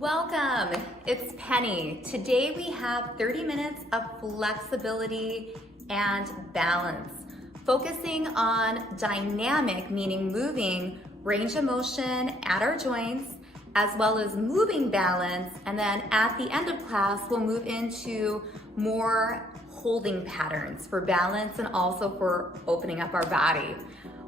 Welcome, it's Penny. Today we have 30 minutes of flexibility and balance, focusing on dynamic, meaning moving range of motion at our joints, as well as moving balance. And then at the end of class, we'll move into more holding patterns for balance and also for opening up our body.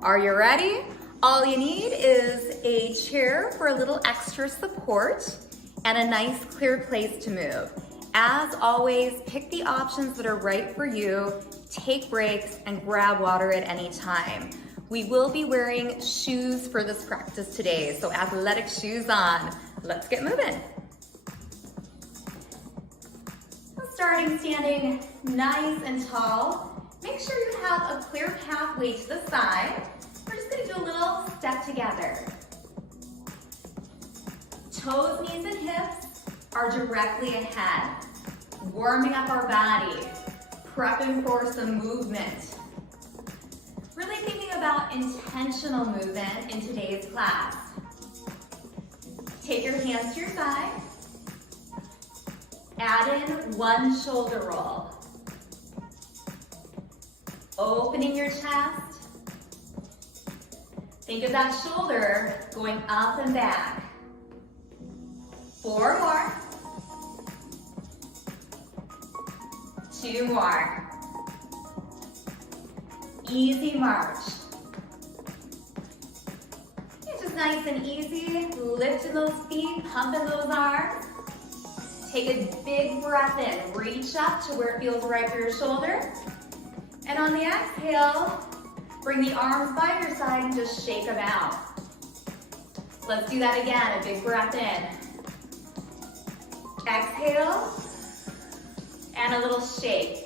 Are you ready? All you need is a chair for a little extra support and a nice clear place to move. As always, pick the options that are right for you, take breaks, and grab water at any time. We will be wearing shoes for this practice today, so athletic shoes on. Let's get moving. Starting standing nice and tall. Make sure you have a clear pathway to the side. We're just gonna do a little step together. Toes, knees, and hips are directly ahead. Warming up our body, prepping for some movement. Really thinking about intentional movement in today's class. Take your hands to your side. Add in one shoulder roll. Opening your chest. Think of that shoulder going up and back. 4 more. 2 more. Easy march. It's just nice and easy. Lifting those feet, pumping those arms. Take a big breath in. Reach up to where it feels right for your shoulder. And on the exhale, bring the arms by your side and just shake them out. Let's do that again. A big breath in. Exhale, and a little shake.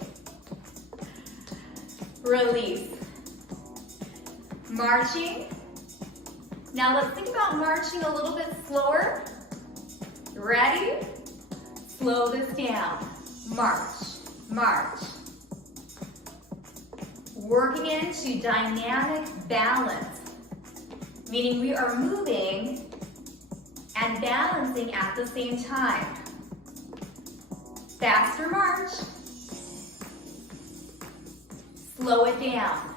Release. Marching. Now let's think about marching a little bit slower. Ready? Slow this down. March, march. Working into dynamic balance, meaning we are moving and balancing at the same time. Faster march. Slow it down.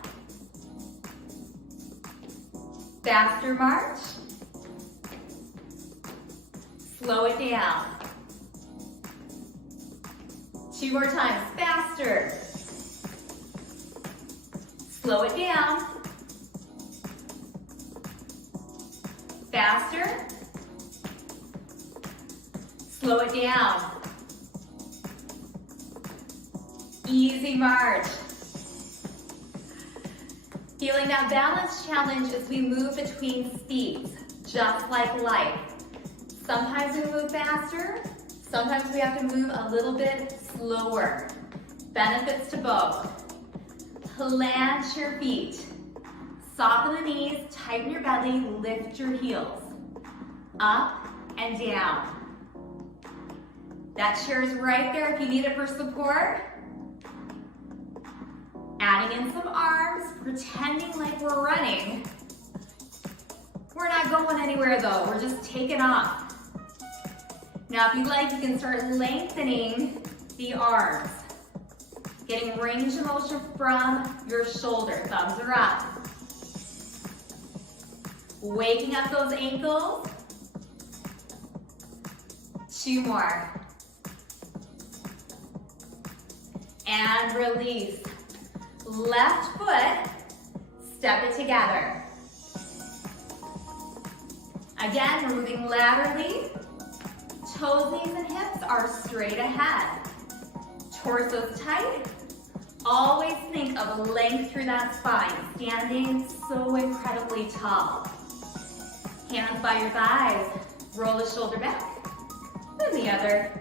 Faster march. Slow it down. 2 more times. Faster. Slow it down. Faster. Slow it down. Easy march. Feeling that balance challenge as we move between speeds, just like life. Sometimes we move faster, sometimes we have to move a little bit slower. Benefits to both. Plant your feet. Soften the knees, tighten your belly, lift your heels. Up and down. That chair is right there if you need it for support. Adding in some arms, pretending like we're running. We're not going anywhere though, we're just taking off. Now if you'd like, you can start lengthening the arms. Getting range of motion from your shoulder, thumbs are up. Waking up those ankles. 2 more. And release. Left foot, step it together. Again, we're moving laterally. Toes, knees, and hips are straight ahead. Torso's tight. Always think of a length through that spine, standing so incredibly tall. Hands by your thighs, roll the shoulder back, then the other.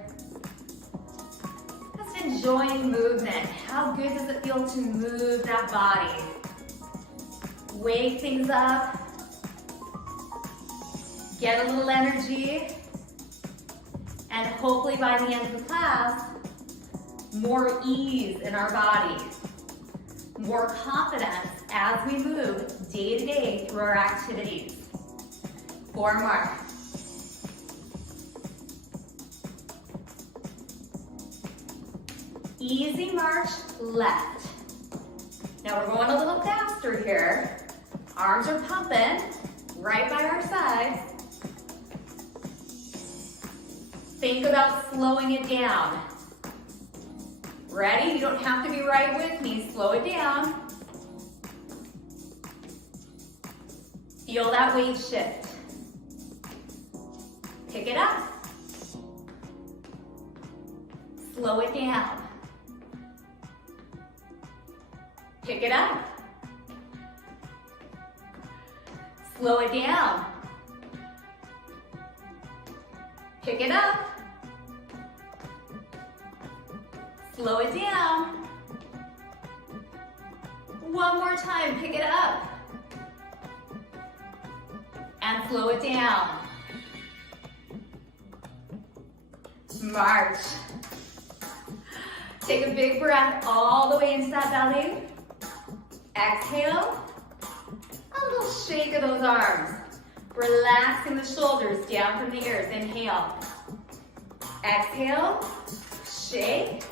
Just enjoying movement. How good does it feel to move that body? Wake things up, get a little energy, and hopefully by the end of the class, more ease in our body, more confidence as we move day to day through our activities. 4 more. Easy march left. Now we're going a little faster here. Arms are pumping right by our sides. Think about slowing it down. Ready? You don't have to be right with me. Slow it down. Feel that weight shift. Pick it up. Slow it down. Pick it up. Slow it down. Pick it up. Slow it down. One more time, pick it up. And slow it down. March. Take a big breath all the way into that belly. Exhale. A little shake of those arms. Relaxing the shoulders down from the ears. Inhale. Exhale. Shake.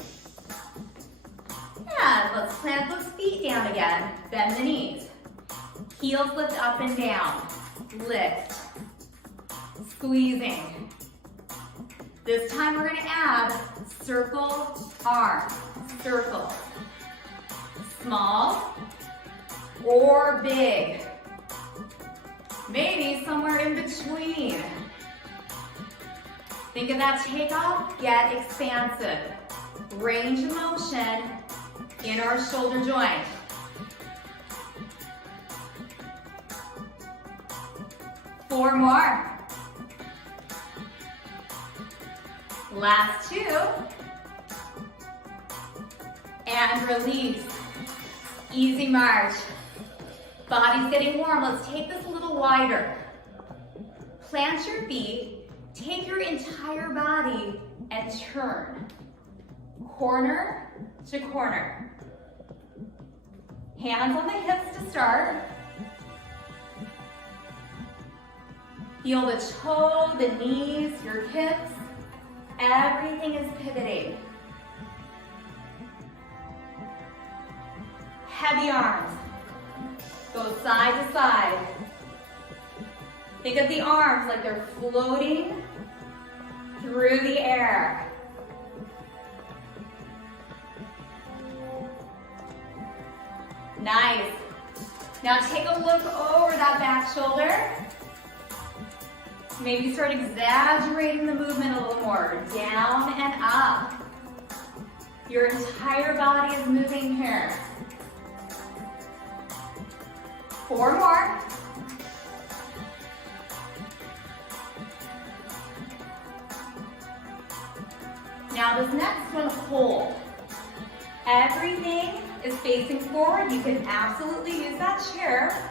And let's plant those feet down again. Bend the knees. Heels lift up and down. Lift. Squeezing. This time we're gonna add circle arms. Circle. Small or big. Maybe somewhere in between. Think of that takeoff, get expansive. Range of motion in our shoulder joint. Four more. Last two. And release. Easy march. Body's getting warm. Let's take this a little wider. Plant your feet. Take your entire body and turn. Corner to corner. Hands on the hips to start. Feel the toe, the knees, your hips. Everything is pivoting. Heavy arms. Go side to side. Think of the arms like they're floating through the air. Nice. Now take a look over that back shoulder. Maybe start exaggerating the movement a little more. Down and up. Your entire body is moving here. Four more. Now this next one, hold. Everything is facing forward. You can absolutely use that chair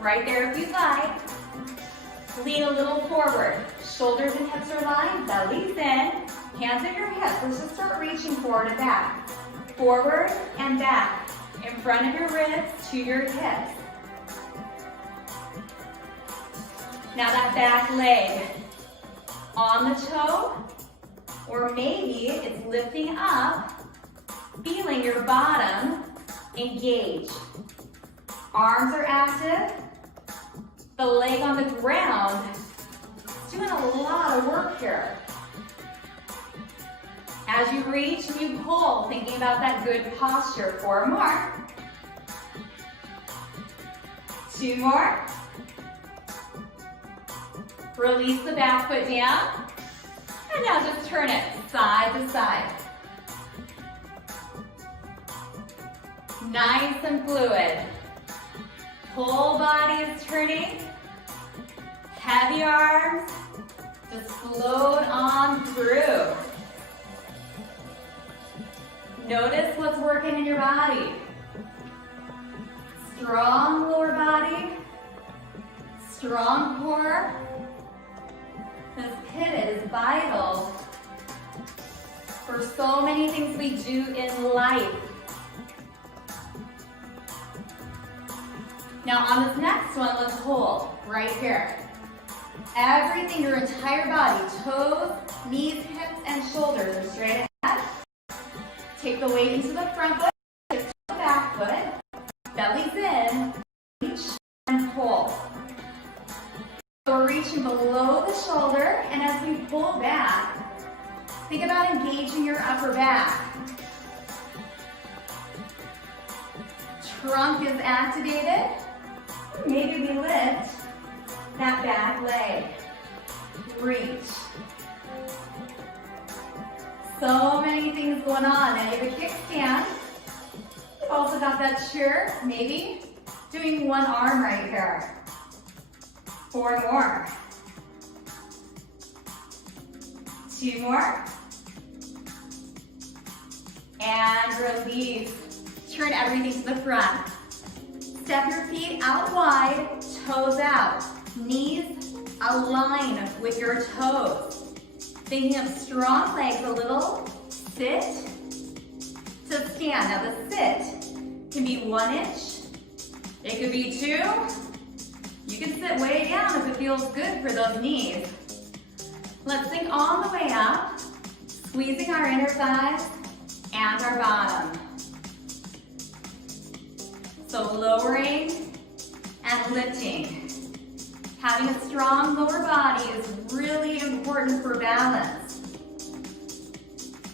right there if you'd like. Lean a little forward. Shoulders and hips are lined, belly's in. Hands at your hips. Let's just start reaching forward and back. Forward and back. In front of your ribs to your hips. Now that back leg on the toe, or maybe it's lifting up, feeling your bottom engage. Arms are active. The leg on the ground is doing a lot of work here. As you reach and you pull, thinking about that good posture. Four more. Two more. Release the back foot down. And now just turn it side to side. Nice and fluid. Whole body is turning. Heavy arms. Just float on through. Notice what's working in your body. Strong lower body. Strong core. This pivot is vital for so many things we do in life. Now on this next one, let's hold right here. Everything, your entire body, toes, knees, hips, and shoulders are straight ahead. Take the weight into the front foot, shift to the back foot, belly's in, reach and pull. So we're reaching below the shoulder, and as we pull back, think about engaging your upper back. Trunk is activated. Maybe we lift that back leg. Reach. So many things going on. Now you have a kickstand. You've also got that chair. Maybe doing one arm right here. 4 more. 2 more. And release. Turn everything to the front. Step your feet out wide, toes out. Knees align with your toes. Thinking of strong legs a little. Sit to stand. Now the sit can be 1 inch. It could be 2. You can sit way down if it feels good for those knees. Let's sink all the way up, squeezing our inner thighs and our bottom. So lowering and lifting. Having a strong lower body is really important for balance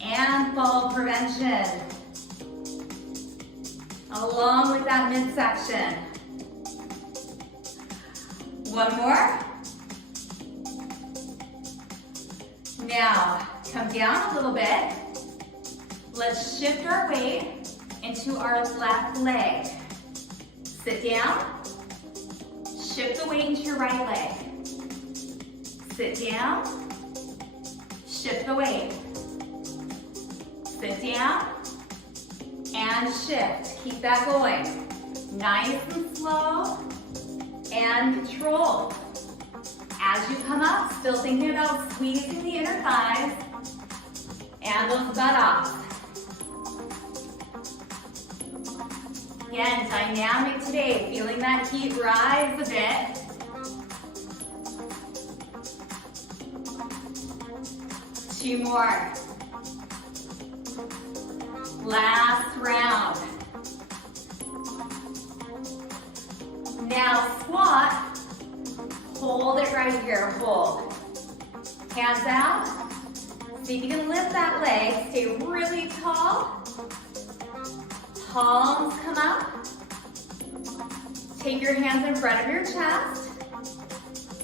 and fall prevention. Along with that midsection. 1 more. Now, come down a little bit. Let's shift our weight into our left leg. Sit down. Shift the weight into your right leg. Sit down. Shift the weight. Sit down and shift. Keep that going. Nice and slow and controlled. As you come up, still thinking about squeezing the inner thighs and those buttocks. Again, dynamic today, feeling that heat rise a bit. Two more. Last round. Now squat, hold it right here, hold. Hands out. See if you can lift that leg, stay really tall. Palms come up. Take your hands in front of your chest.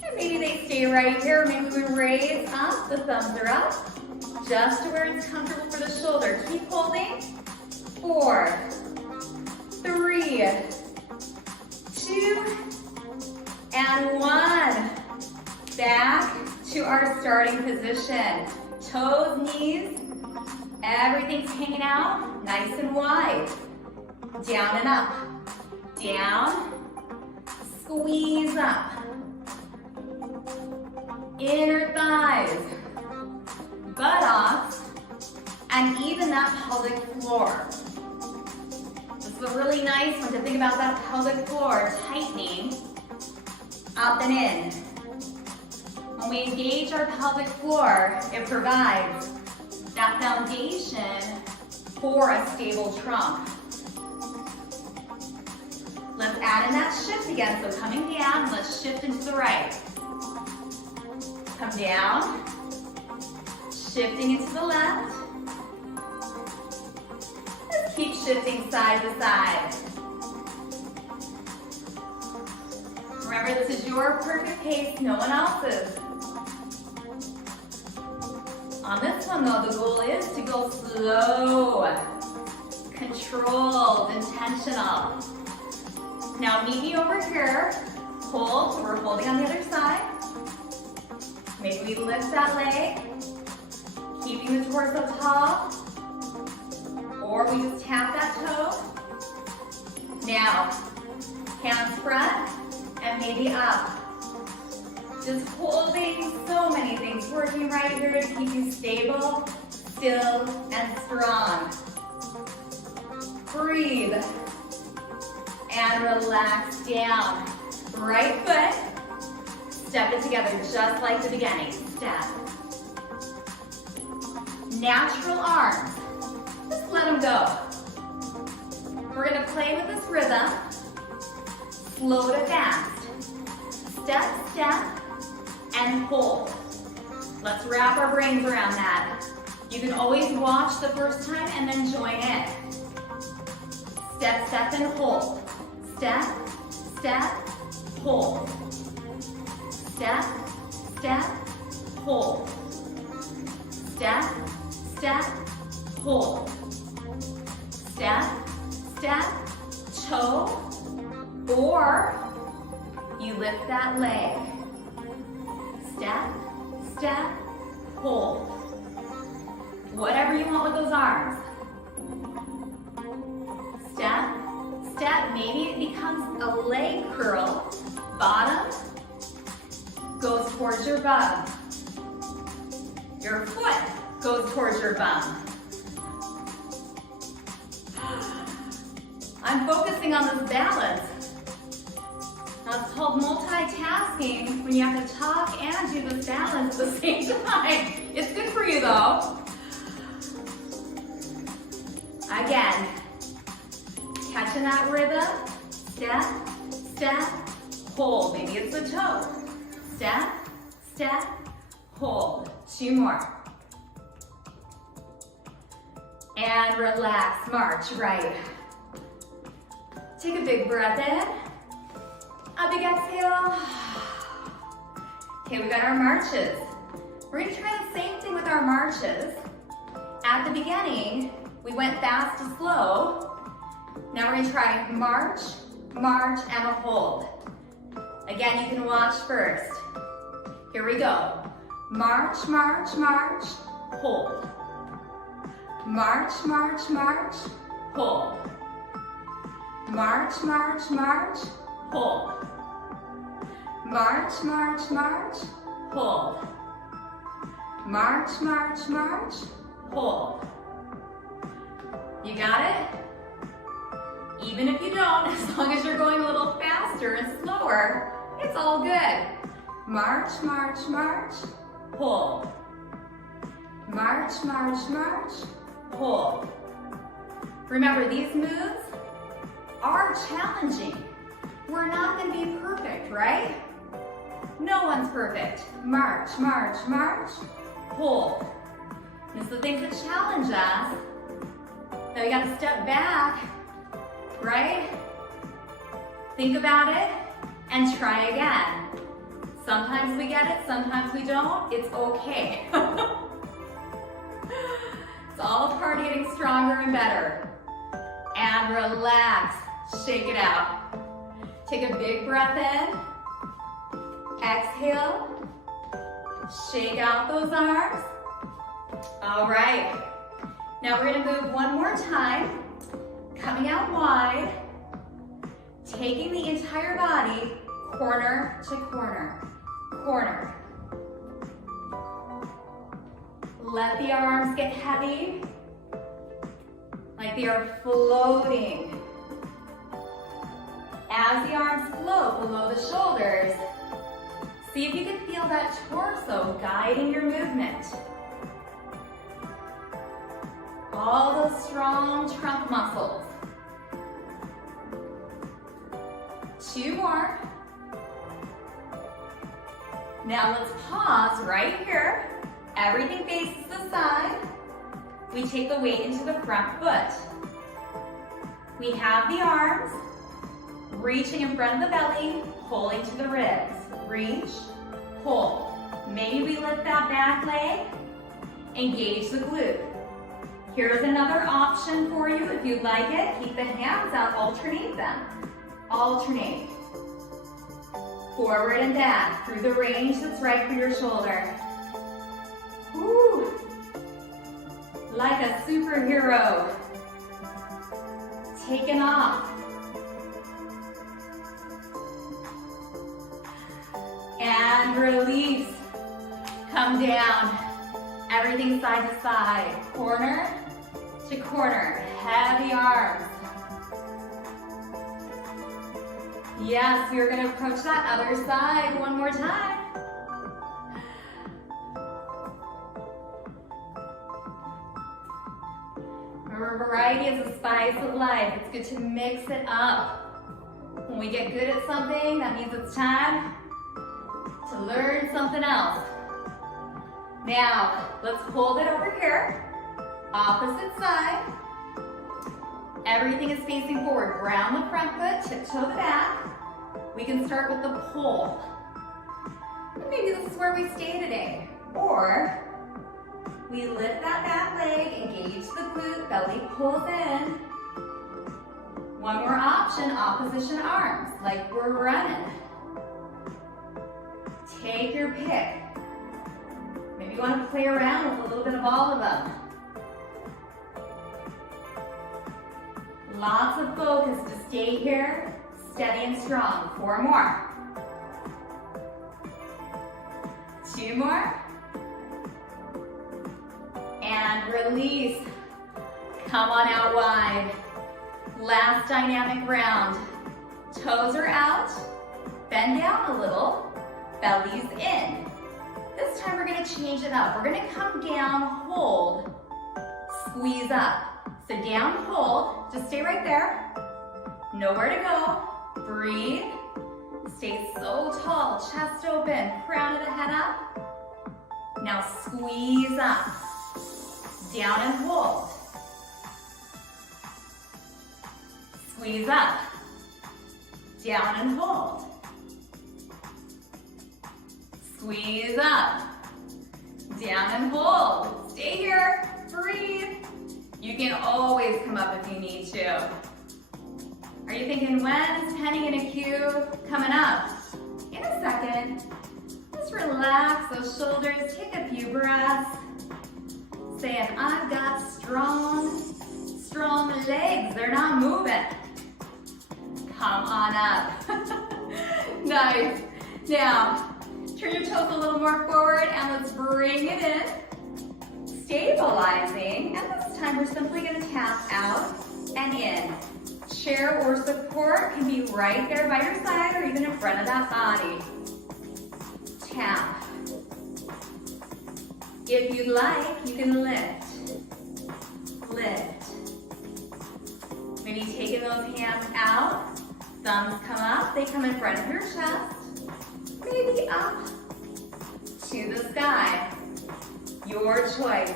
And maybe they stay right here. Maybe we raise up, the thumbs are up. Just to where it's comfortable for the shoulder. Keep holding. 4, 3, 2, and 1. Back to our starting position. Toes, knees, everything's hanging out nice and wide. Down and up. Down. Squeeze up. Inner thighs. Buttocks. And even that pelvic floor. This is a really nice one to think about that pelvic floor tightening up and in. When we engage our pelvic floor, it provides that foundation for a stable trunk. Let's add in that shift again. So coming down, let's shift into the right. Come down, shifting into the left. Let's keep shifting side to side. Remember, this is your perfect pace, no one else's. On this one though, the goal is to go slow, controlled, intentional. Now meet me over here, hold, so we're holding on the other side. Maybe we lift that leg, keeping the torso tall, or we just tap that toe. Now, hands front and maybe up. Just holding, so many things working right here to keep you stable, still, and strong. Breathe. And relax down. Right foot, step it together just like the beginning. Step. Natural arms. Just let let them go. We're gonna play with this rhythm, slow to fast. Step, step, and hold. Let's wrap our brains around that. You can always watch the first time and then join in. Step, step, and hold. Step, step, hold. Step, step, hold. Step, step, hold. Step, step, toe, or you lift that leg. Step, step, hold. Whatever you want with those arms. Step, step, maybe it becomes a leg curl. Bottom goes towards your bum. Your foot goes towards your bum. I'm focusing on this balance. Now it's called multitasking when you have to talk and do this balance at the same time. It's good for you though. Again, catching that rhythm. Step, step, hold. Maybe it's the toe. Step, step, hold. 2 more. And relax, march right. Take a big breath in. A big exhale. Okay, we got our marches. We're gonna try the same thing with our marches. At the beginning, we went fast to slow. Now we're gonna try march, march, and a hold. Again, you can watch first. Here we go. March, march, march, hold. March, march, march, hold. March, march, march, hold. March, march, march, hold. March, march, march, hold. You got it? Even if you don't, as long as you're going a little faster and slower, it's all good. March, march, march, hold. March, march, march, hold. Remember, these moves are challenging. We're not going to be perfect, right? No one's perfect. March, march, march, hold. It's the things that challenge us. Now we got to step back, right? Think about it and try again. Sometimes we get it, sometimes we don't. It's okay. It's all part of getting stronger and better. And relax, shake it out. Take a big breath in. Exhale. Shake out those arms. All right. Now we're gonna move one more time. Coming out wide. Taking the entire body corner to corner. Corner. Let the arms get heavy, like they are floating. As the arms float below the shoulders, see if you can feel that torso guiding your movement. All those strong trunk muscles. 2 more. Now let's pause right here. Everything faces the side. We take the weight into the front foot. We have the arms reaching in front of the belly, pulling to the ribs. Reach, pull. Maybe we lift that back leg, engage the glute. Here's another option for you if you'd like it. Keep the hands out, alternate them. Alternate. Forward and back through the range that's right for your shoulder. Woo. Like a superhero. Taking off. And release. Come down. Everything side to side. Corner to corner. Heavy arms. Yes, we're going to approach that other side one more time. Remember, variety is the spice of life. It's good to mix it up. When we get good at something, that means it's time to learn something else. Now, let's hold it over here. Opposite side. Everything is facing forward. Ground the front foot, tiptoe the back. We can start with the pull. Maybe this is where we stay today. Or we lift that back leg, engage the glute, belly pulls in. One more option, opposition arms, like we're running. Take your pick. Maybe you want to play around with a little bit of all of them. Lots of focus to stay here, steady and strong. 4 more. 2 more. And release. Come on out wide. Last dynamic round. Toes are out. Bend down a little. Belly's in. This time we're going to change it up. We're going to come down, hold, squeeze up. So down, hold. Just stay right there. Nowhere to go. Breathe. Stay so tall. Chest open. Crown of the head up. Now squeeze up. Down and hold. Squeeze up. Down and hold. Squeeze up. Down and hold. Stay here. Breathe. You can always come up if you need to. Are you thinking, when is Penny in a cue coming up? In a second. Just relax those shoulders. Take a few breaths. Saying, I've got strong legs. They're not moving. Come on up. Nice. Now, turn your toes a little more forward and let's bring it in. Stabilizing. And this time we're simply going to tap out and in. Chair or support can be right there by your side or even in front of that body. Tap. If you'd like, you can lift. Lift. Maybe taking those hands out. Thumbs come up, they come in front of your chest. Maybe up to the sky. Your choice.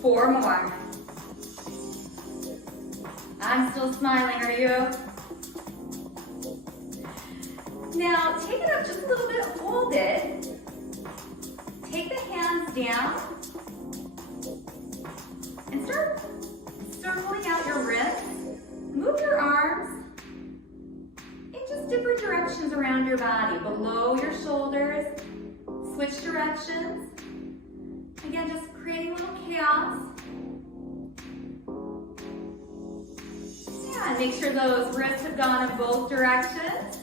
4 more. I'm still smiling, are you? Now, take it up just a little bit, hold it. Take the hands down and start circling out your wrists. Move your arms in just different directions around your body, below your shoulders. Switch directions. Again, just creating a little chaos. Yeah, and make sure those wrists have gone in both directions.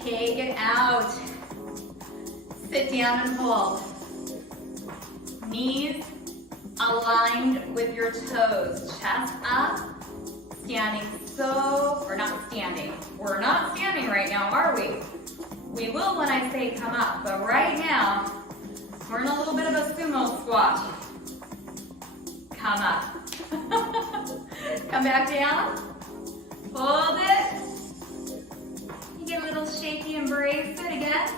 Take it out. Sit down and hold. Knees aligned with your toes. Chest up. Standing we're not standing. We're not standing right now, are we? We will when I say come up, but right now, we're in a little bit of a sumo squat. Come up. Come back down. Hold it. You get a little shaky, embrace it again.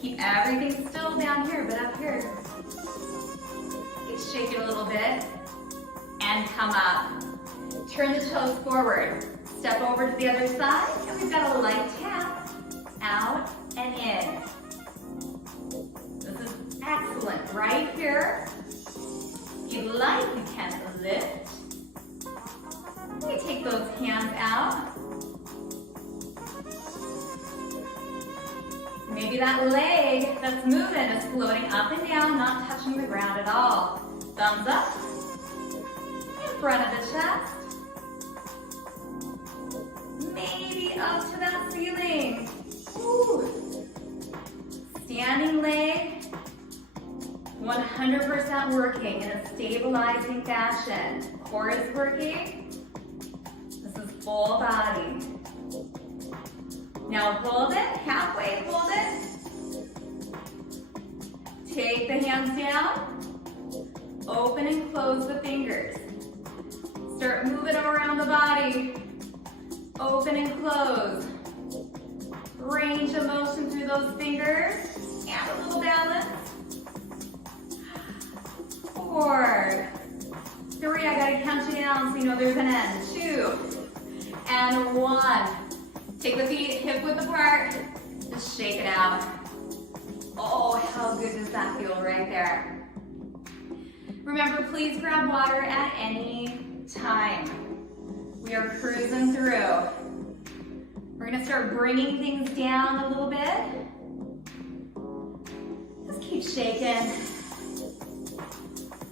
Keep everything still down here, but up here, shake it a little bit. And come up. Turn the toes forward. Step over to the other side, and we've got a light tap. Out and in. This is excellent. Right here. If you'd like, you can lift. You take those hands out. Maybe that leg that's moving is floating up and down, not touching the ground at all. Thumbs up. In front of the chest. Maybe up to that ceiling. Ooh. Standing leg, 100% working in a stabilizing fashion. Core is working. This is full body. Now hold it, halfway hold it. Take the hands down. Open and close the fingers. Start moving around the body. Open and close. Range of motion through those fingers. And a little balance. 4, 3, I gotta count you down so you know there's an end. 2, and 1. Take the feet hip width apart. Just shake it out. Oh, how good does that feel right there? Remember, please grab water at any time. We are cruising through. We're gonna start bringing things down a little bit. Just keep shaking.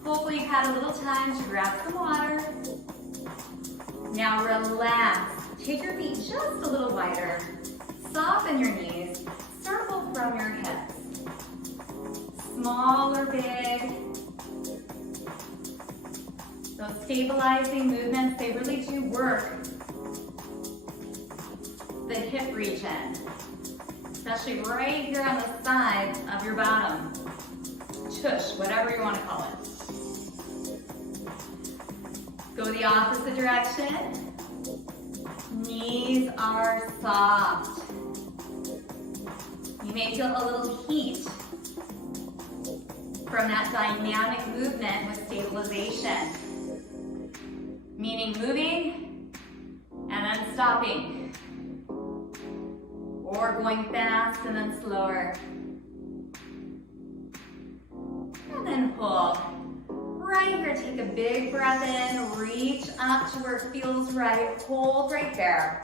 Hopefully you've had a little time to grab some water. Now relax. Take your feet just a little wider. Soften your knees. Circle from your hips. Small or big. Those stabilizing movements, they really do work the hip region, especially right here on the side of your bottom. Tush, whatever you want to call it. Go the opposite direction. Knees are soft. You may feel a little heat from that dynamic movement with stabilization. Meaning moving and then stopping. Or going fast and then slower. And then pull. Right here, take a big breath in, reach up to where it feels right, hold right there.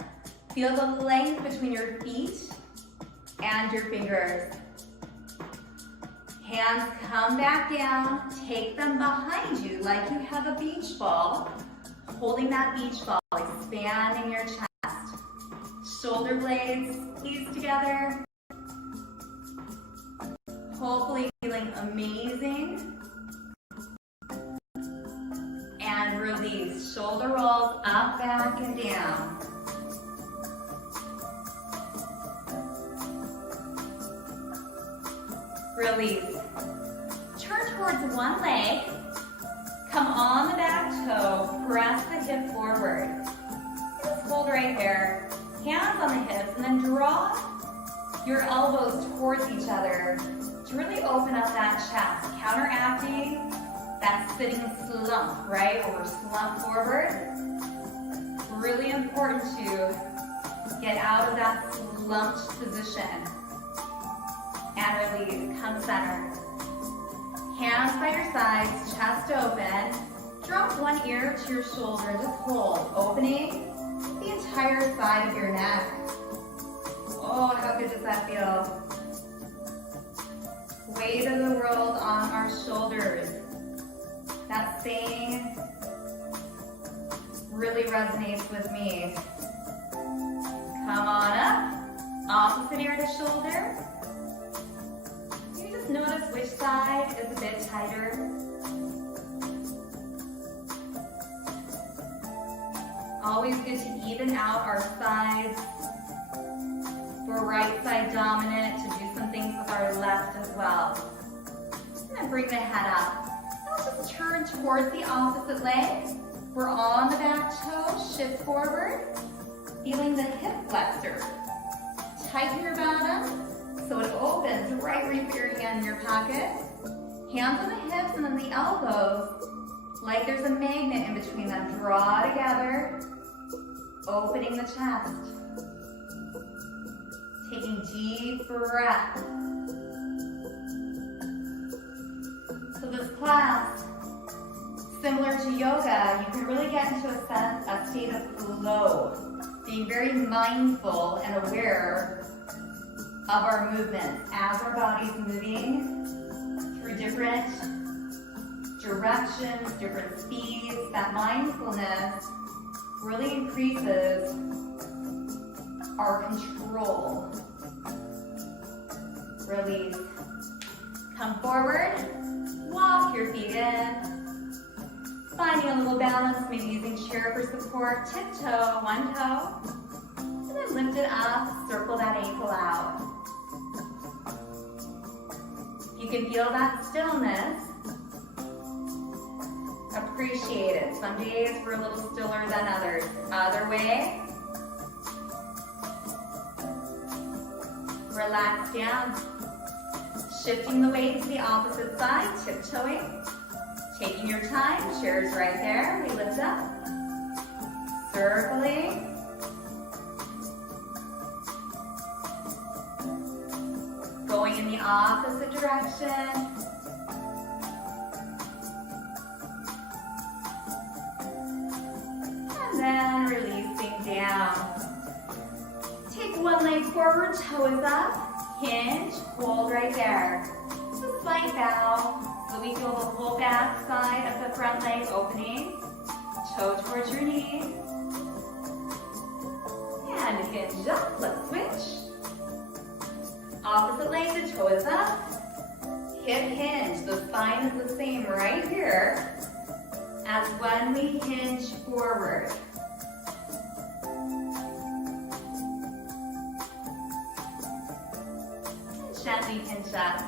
Feel the length between your feet and your fingers. Hands come back down, take them behind you like you have a beach ball. Holding that beach ball, expanding your chest. Shoulder blades squeeze together. Hopefully feeling amazing. And release. Shoulder rolls up, back, and down. Release. Turn towards one leg. Come on the back toe. Press the hip forward. Just hold right there. Hands on the hips, and then draw your elbows towards each other to really open up that chest, counteracting that sitting slump, right? Where we're slumped forward. Really important to get out of that slumped position. And release, come center. Hands by your sides, chest open. Drop one ear to your shoulder, just hold. Opening the entire side of your neck. Oh, how good does that feel? Weight of the world on our shoulders. That saying really resonates with me. Come on up, opposite ear to shoulder. You just notice which side is a bit tighter. Always good to even out our sides. For right side dominant, to do some things with our left as well. And then bring the head up. Now just turn towards the opposite leg. We're on the back toe, shift forward. Feeling the hip flexor. Tighten your bottom so it opens right where you put your hand in your pocket. Hands on the hips and then the elbows, like there's a magnet in between them. Draw together, opening the chest. Taking deep breath. So this class, similar to yoga, you can really get into a state of flow, being very mindful and aware of our movements as our body's moving through different directions, different speeds. That mindfulness really increases our control. Release. Come forward, walk your feet in. Finding a little balance, maybe using chair for support. Tiptoe, one toe. And then lift it up, circle that ankle out. You can feel that stillness. appreciate it. Some days we're a little stiller than others. Other way. Relax down. Shifting the weight to the opposite side, tiptoeing. Taking your time, chair's right there. We lift up. Circling. Going in the opposite direction. And then releasing down. Take one leg forward, toes up, hinge, hold right there. Just a slight bow so we feel the whole back side of the front leg opening. Toe towards your knee. And hinge up, let's switch. Opposite leg, the toe is up. Hip hinge, the spine is the same right here as when we hinge forward. Gently hinge up.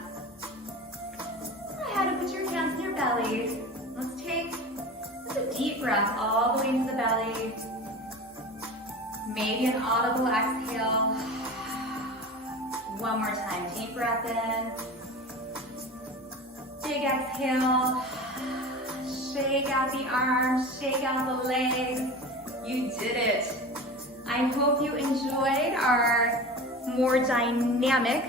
Go ahead and put your hands in your belly. Let's take just a deep breath all the way into the belly. Maybe an audible exhale. One more time, deep breath in. Big exhale. Shake out the arms, shake out the legs. You did it. I hope you enjoyed our more dynamic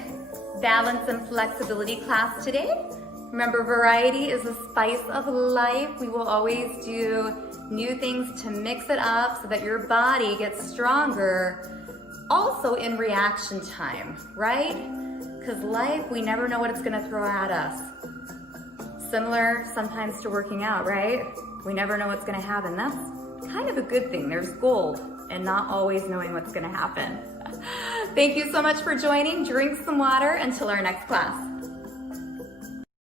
balance and flexibility class today. Remember, variety is the spice of life. We will always do new things to mix it up so that your body gets stronger, also in reaction time, right? Because life, we never know what it's gonna throw at us. Similar sometimes to working out, right? We never know what's gonna happen. That's kind of a good thing. There's gold and not always knowing what's gonna happen. Thank you so much for joining. Drink some water until our next class.